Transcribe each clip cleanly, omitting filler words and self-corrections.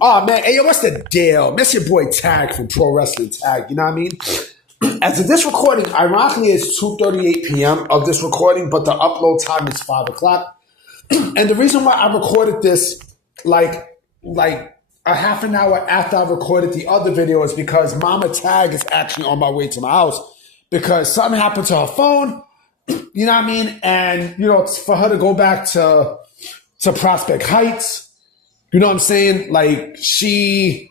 Oh man, hey yo, what's the deal? Miss your boy Tag from Pro Wrestling Tag. You know what I mean? As of this recording, ironically, it's 2:38 p.m. of this recording, but the upload time is 5 o'clock. And the reason why I recorded this like a half an hour after I recorded the other video is because Mama Tag is actually on my way to my house because something happened to her phone. You know what I mean? And it's for her to go back to Prospect Heights. You know what I'm saying? Like she,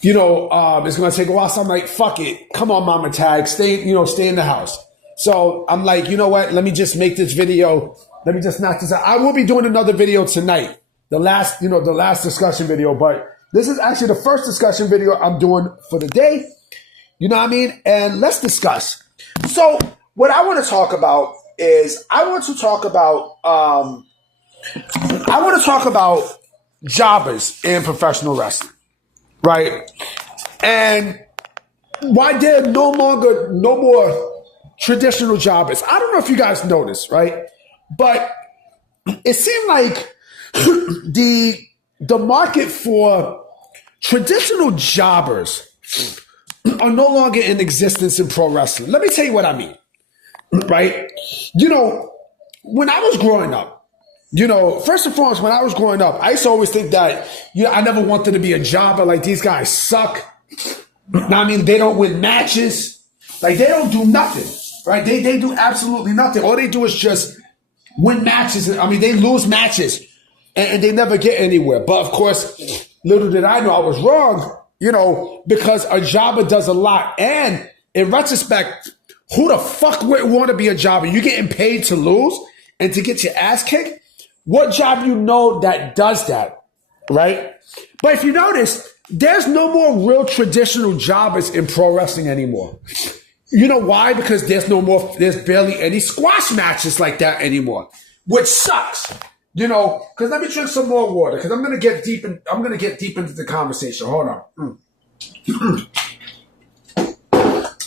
is going to take a while. So I'm like, fuck it. Come on, Mama Tag. Stay in the house. So I'm like, you know what? Let me just make this video. Let me just knock this out. I will be doing another video tonight. The last discussion video, but this is actually the first discussion video I'm doing for the day. You know what I mean? And let's discuss. So what I want to talk about is I want to talk about jobbers in professional wrestling, right? And why there are no more traditional jobbers. I don't know if you guys noticed, right? But it seemed like the market for traditional jobbers are no longer in existence in pro wrestling. Let me tell you what I mean, right? When I was growing up, first and foremost, when I was growing up, I used to always think that, I never wanted to be a jobber. Like, these guys suck. I mean, they don't win matches. Like, they don't do nothing, right? They do absolutely nothing. All they do is just win matches. I mean, they lose matches and they never get anywhere. But of course, little did I know I was wrong, because a jobber does a lot. And in retrospect, who the fuck would want to be a jobber? You're getting paid to lose and to get your ass kicked? What job that does that, right? But if you notice, there's no more real traditional jobbers in pro wrestling anymore. You know why? Because there's barely any squash matches like that anymore, which sucks. Because let me drink some more water because I'm gonna get deep into the conversation. Hold on.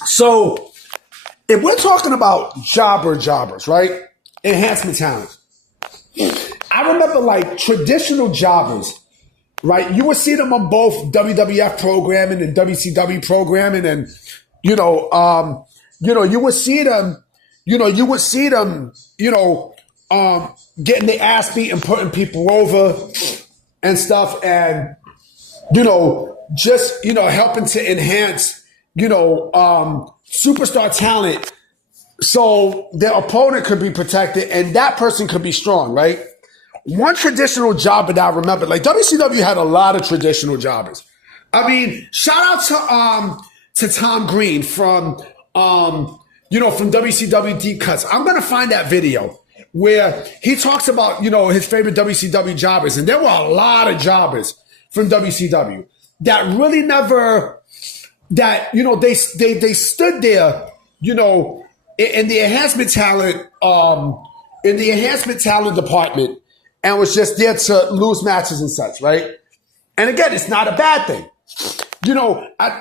So if we're talking about jobbers, right? Enhancement talent. I remember like traditional jobbers, right? You would see them on both WWF programming and WCW programming, and you would see them, getting their ass beat and putting people over and stuff, and just helping to enhance superstar talent so their opponent could be protected and that person could be strong, right? One traditional jobber that I remember, like WCW had a lot of traditional jobbers. I mean, shout out to Tom Green from WCW Deep Cuts. I'm gonna find that video where he talks about his favorite WCW jobbers, and there were a lot of jobbers from WCW that really never they stood there in the enhancement talent department and was just there to lose matches and such, right? And again, it's not a bad thing.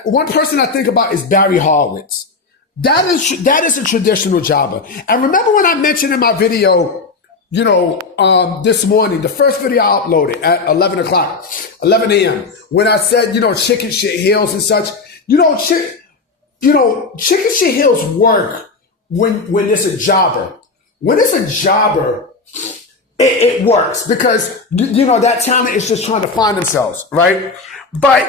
One person I think about is Barry Horowitz. That is a traditional jobber. And remember when I mentioned in my video, this morning, the first video I uploaded at 11 a.m., when I said, chicken shit heels and such, chicken shit heels work when it's a jobber. When it's a jobber, it works because, that talent is just trying to find themselves, right? But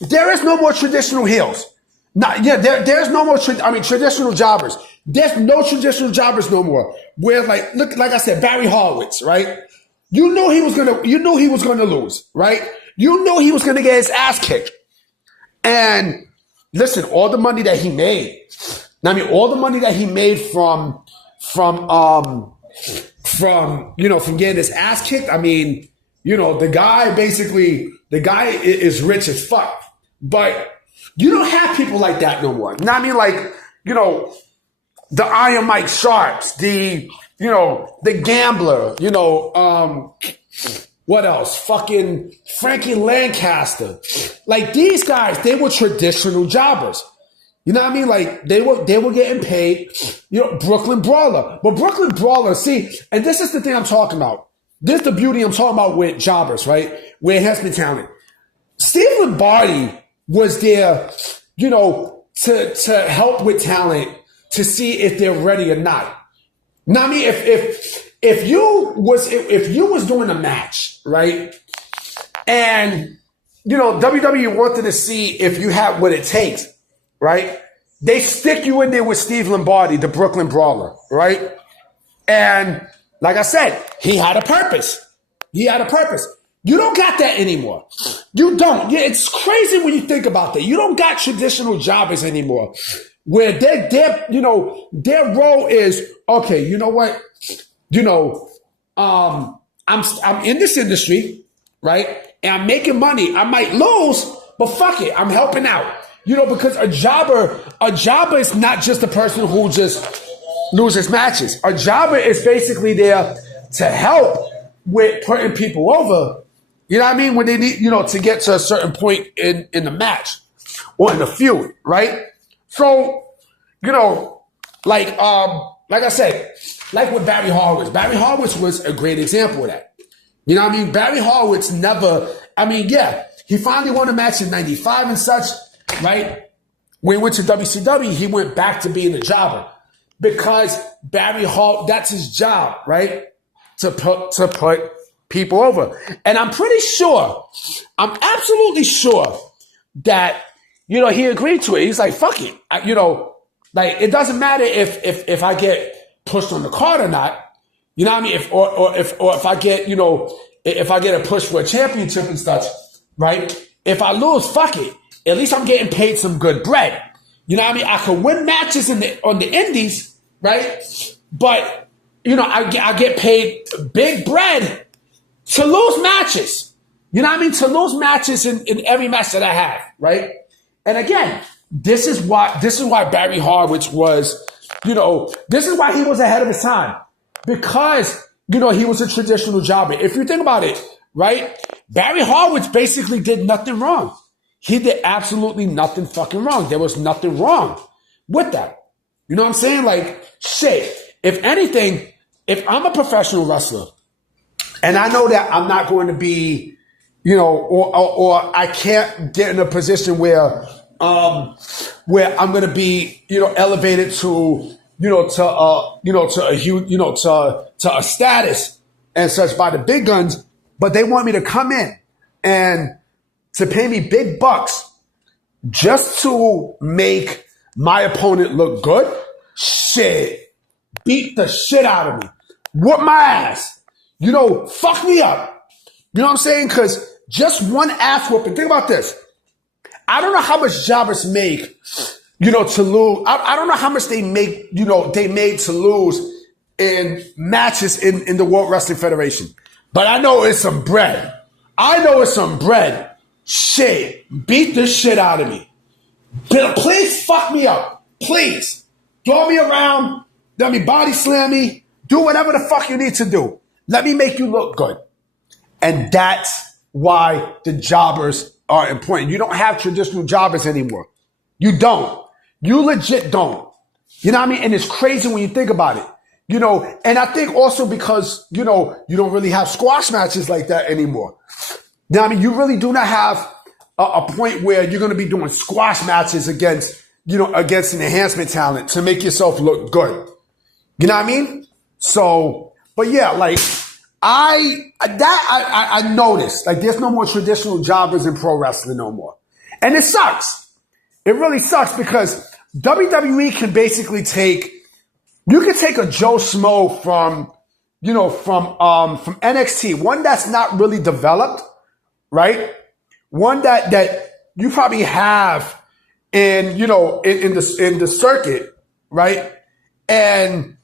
there is no more traditional heels. There's no more, traditional jobbers. There's no traditional jobbers no more. Where like I said, Barry Horowitz, right? You knew he was gonna lose, right? You knew he was gonna get his ass kicked. And listen, all the money that he made, from getting his ass kicked, the guy is rich as fuck. But you don't have people like that no more. The Iron Mike Sharps, the Gambler, what else? Fucking Frankie Lancaster. Like these guys, they were traditional jobbers. You know what I mean? Like they were getting paid, Brooklyn Brawler. But Brooklyn Brawler, see, and this is the thing I'm talking about. This is the beauty I'm talking about with jobbers, right? With enhancement talent. Steve Lombardi was there, to help with talent to see if they're ready or not. Now, I mean, if you was doing a match, right, and WWE wanted to see if you had what it takes, right? They stick you in there with Steve Lombardi, the Brooklyn Brawler, right? And like I said, he had a purpose. You don't got that anymore. You don't. Yeah, it's crazy when you think about that. You don't got traditional jobbers anymore, where their role is, okay, you know what? I'm in this industry, right? And I'm making money. I might lose, but fuck it, I'm helping out. Because a jobber is not just a person who just loses matches. A jobber is basically there to help with putting people over. You know what I mean? When they need, to get to a certain point in the match or in the feud, right? So, like I said, like with Barry Horowitz. Barry Horowitz was a great example of that. You know what I mean? Barry Horowitz he finally won a match in 95 and such, right? When he went to WCW, he went back to being a jobber because that's his job, right? To put people over. And I'm absolutely sure that, he agreed to it. He's like, fuck it. It doesn't matter if I get pushed on the card or not. You know what I mean? If I get, if I get a push for a championship and such, right? If I lose, fuck it. At least I'm getting paid some good bread. You know what I mean? I could win matches on the indies, right? But, I get paid big bread to lose matches. You know what I mean? To lose matches in every match that I have, right? And again, this is why Barry Horowitz was, this is why he was ahead of his time. Because, he was a traditional jobber. If you think about it, right? Barry Horowitz basically did nothing wrong. He did absolutely nothing fucking wrong. There was nothing wrong with that. You know what I'm saying? Like, shit. If anything, if I'm a professional wrestler and I know that I'm not going to be, or I can't get in a position where I'm going to be, elevated to a status and such by the big guns, but they want me to come in and to pay me big bucks just to make my opponent look good. Shit. Beat the shit out of me. Whoop my ass. Fuck me up. You know what I'm saying? Because just one ass whooping. Think about this. I don't know how much jobbers make, to lose. I don't know how much they make, they made to lose in matches in the World Wrestling Federation. But I know it's some bread. Shit. Beat the shit out of me. Please fuck me up. Please. Throw me around. Let me body slam me. Do whatever the fuck you need to do. Let me make you look good. And that's why the jobbers are important. You don't have traditional jobbers anymore. You don't. You legit don't. You know what I mean? And it's crazy when you think about it. And I think also because, you don't really have squash matches like that anymore. You know what I mean? You really do not have a point where you're going to be doing squash matches against an enhancement talent to make yourself look good. You know what I mean? So, but yeah, like I noticed like there's no more traditional jobbers in pro wrestling no more. And it sucks. It really sucks because WWE can basically take a Joe Schmo from NXT, one that's not really developed, right? One that you probably have in the circuit, right? And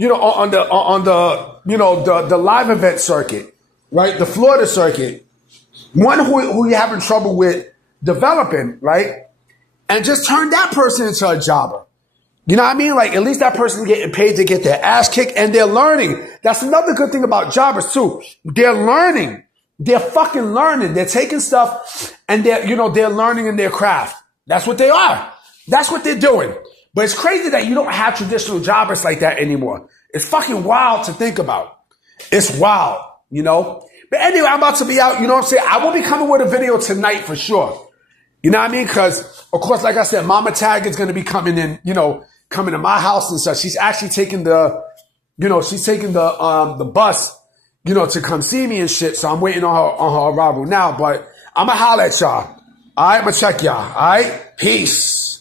on the live event circuit, right? The Florida circuit, one who you're having trouble with developing, right? And just turn that person into a jobber. You know what I mean? Like, at least that person getting paid to get their ass kicked and they're learning. That's another good thing about jobbers too. They're learning. They're fucking learning. They're taking stuff and they're learning in their craft. That's what they are. That's what they're doing. But it's crazy that you don't have traditional jobbers like that anymore. It's fucking wild to think about. It's wild, But anyway, I'm about to be out. You know what I'm saying? I will be coming with a video tonight for sure. You know what I mean? Because, of course, like I said, Mama Tag is going to be coming in, coming to my house and stuff. She's actually taking the bus, to come see me and shit. So I'm waiting on her arrival now. But I'm going to holler at y'all. All right? I'm going to check y'all. All right? Peace.